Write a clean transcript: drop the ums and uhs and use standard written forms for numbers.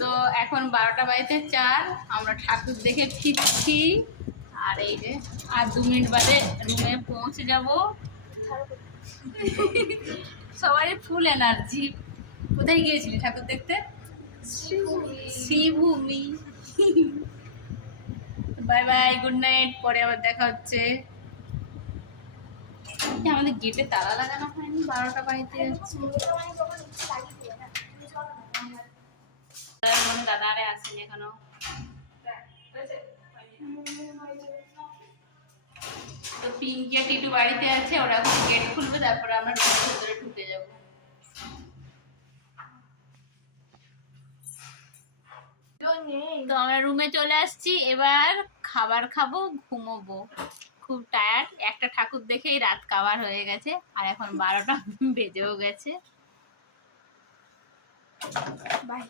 তো এখন 12টা বাজতে 4, আমরা ঠাকুর দেখে ফিরছি। আর এই যে আর 2 মিনিট বাদে রুমে পৌঁছে যাব। সবারই ফুল এনার্জি। কোথায় গিয়েছিলি ঠাকুর দেখতে? Sreebhumi. Bye bye, good night, পরে আবার দেখা হচ্ছে। আমাদের গেটে তালা লাগানো হয়নি, 12টা বাজতে যাচ্ছে। দাদারে আসেনি এখনো। তো পিঙ্কি আর টিটু বাড়িতে আছে, ওরা এখন গেট খুলবে, তারপরে আমরা রুমের ভেতরে ঢুকে যাব। তো আমরা রুমে চলে আসছি, এবার খাবার খাবো, ঘুমোবো। খুব টায়ার্ড, একটা ঠাকুর দেখেই রাত কাবার হয়ে গেছে, আর এখন 12টা বেজেও গেছে। বাই।